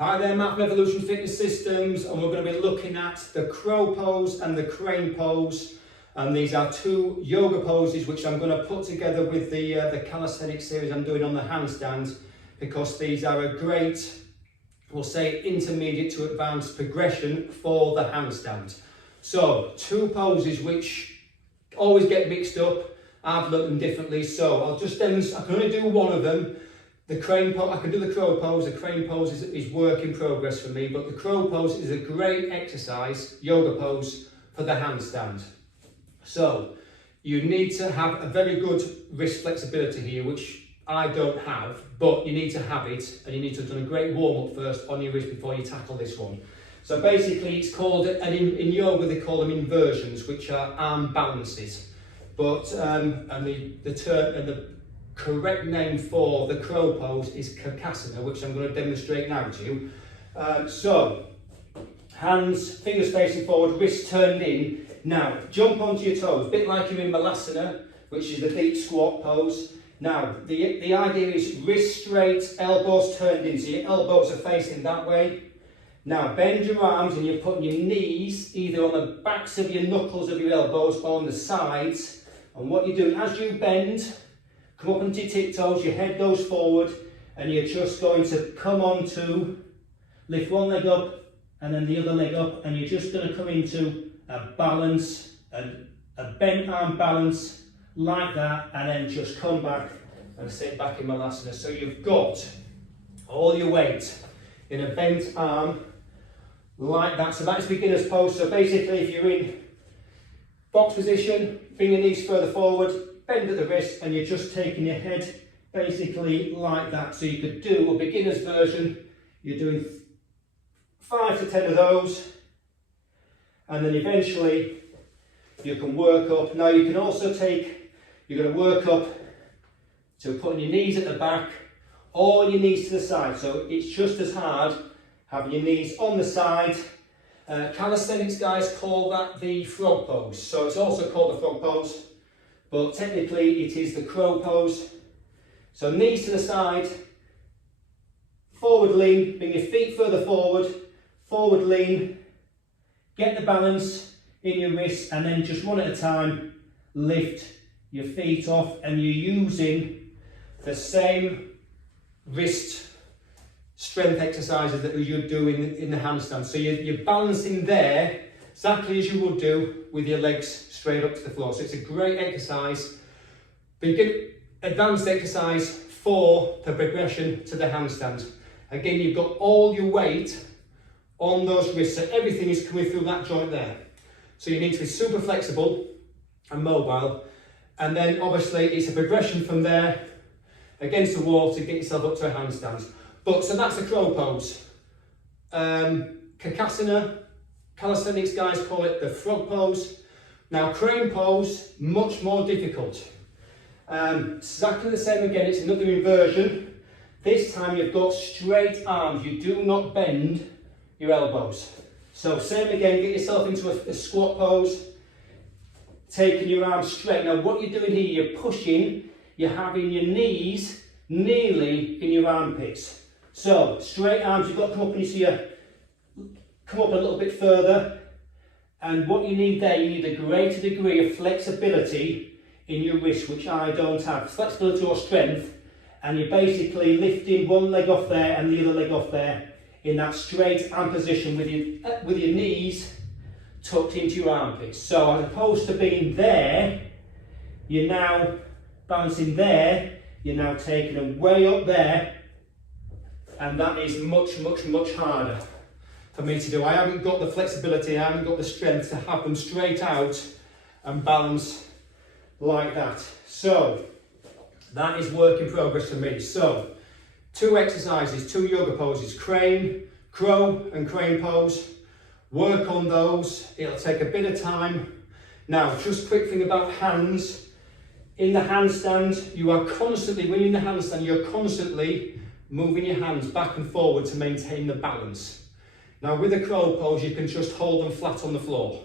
Hi there, Matt from Evolution Fitness Systems, and we're going to be looking at the crow pose and the crane pose. And these are two yoga poses which I'm going to put together with the calisthenics series I'm doing on the handstand, because these are a great, we'll say, intermediate to advanced progression for the handstand. So, two poses which always get mixed up. I've learned them differently, so I'll just demonstrate. I can only do one of them. The crane pose, I can do the crow pose. The crane pose is work in progress for me, but the crow pose is a great exercise, yoga pose, for the handstand. So, you need to have a very good wrist flexibility here, which I don't have, but you need to have it, and you need to have done a great warm-up first on your wrist before you tackle this one. So basically it's called, and in yoga they call them inversions, which are arm balances. But, and the correct name for the crow pose is Kakasana, which I'm going to demonstrate now to you. So, hands, fingers facing forward, wrists turned in. Now, jump onto your toes, a bit like you're in Malasana, which is the deep squat pose. Now, the idea is wrists straight, elbows turned in, so your elbows are facing that way. Now, bend your arms and you're putting your knees either on the backs of your knuckles of your elbows or on the sides. And what you're doing, as you bend, come up onto your tiptoes, your head goes forward, and you're just going to come on to lift one leg up and then the other leg up, and you're just going to come into a balance, a bent arm balance like that, and then just come back and sit back in Malasana. So you've got all your weight in a bent arm like that. So that's beginner's pose. So basically, if you're in box position, bring your knees further forward, bend at the wrist, and you're just taking your head basically like that. So you could do a beginner's version. You're doing 5 to 10 of those, and then eventually you can work up. Now you can also you're going to work up to putting your knees at the back or your knees to the side. So it's just as hard having your knees on the side. Calisthenics guys call that the frog pose. So it's also called the frog pose, but technically it is the crow pose. So knees to the side, forward lean, bring your feet further forward, forward lean, get the balance in your wrists, and then just one at a time, lift your feet off, and you're using the same wrist strength exercises that you're doing in the handstand. So you're balancing there exactly as you would do with your legs straight up to the floor. So it's a great exercise, advanced exercise for the progression to the handstand. Again, you've got all your weight on those wrists, so everything is coming through that joint there. So you need to be super flexible and mobile, and then obviously it's a progression from there against the wall to get yourself up to a handstand. But so that's the crow pose. Kakasana, calisthenics guys call it the frog pose. Now crane pose, much more difficult. Exactly the same again, it's another inversion. This time you've got straight arms, you do not bend your elbows. So same again, get yourself into a squat pose, taking your arms straight. Now what you're doing here, you're pushing, you're having your knees nearly in your armpits. So straight arms, you've got to come up and you see come up a little bit further. And what you need there, you need a greater degree of flexibility in your wrist, which I don't have. Flexibility or strength, and you're basically lifting one leg off there and the other leg off there in that straight arm position with your knees tucked into your armpits. So as opposed to being there, you're now balancing there, you're now taking them way up there, and that is much, much, much harder for me to do. I haven't got the flexibility, I haven't got the strength to have them straight out and balance like that. So that is work in progress for me. So 2 exercises, 2 yoga poses, crane, crow and crane pose. Work on those, it'll take a bit of time. Now, just a quick thing about hands. In the handstand, you are constantly, when you're in the handstand, you're constantly moving your hands back and forward to maintain the balance. Now, with the crow pose, you can just hold them flat on the floor,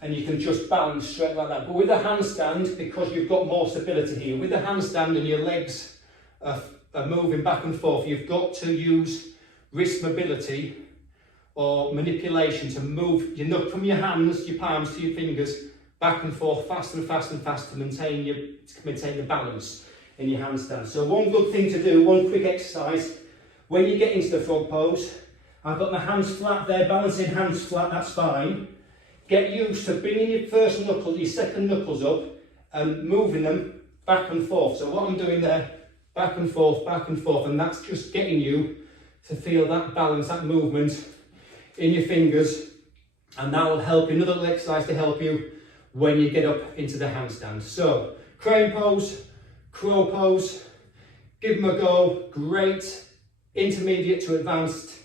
and you can just balance straight like that. But with the handstand, because you've got more stability here, with the handstand and your legs are moving back and forth, you've got to use wrist mobility or manipulation to move your knuckle from your hands, your palms to your fingers, back and forth, faster and faster and faster to maintain the balance in your handstand. So one good thing to do, one quick exercise, when you get into the frog pose, I've got my hands flat there, balancing hands flat, that's fine. Get used to bringing your first knuckle, your second knuckles up and moving them back and forth. So what I'm doing there, back and forth, and that's just getting you to feel that balance, that movement in your fingers, and that will help you, another little exercise to help you when you get up into the handstand. So, crane pose, crow pose, give them a go, great intermediate to advanced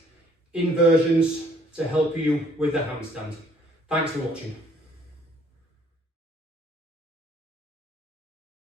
inversions to help you with the handstand. Thanks for watching.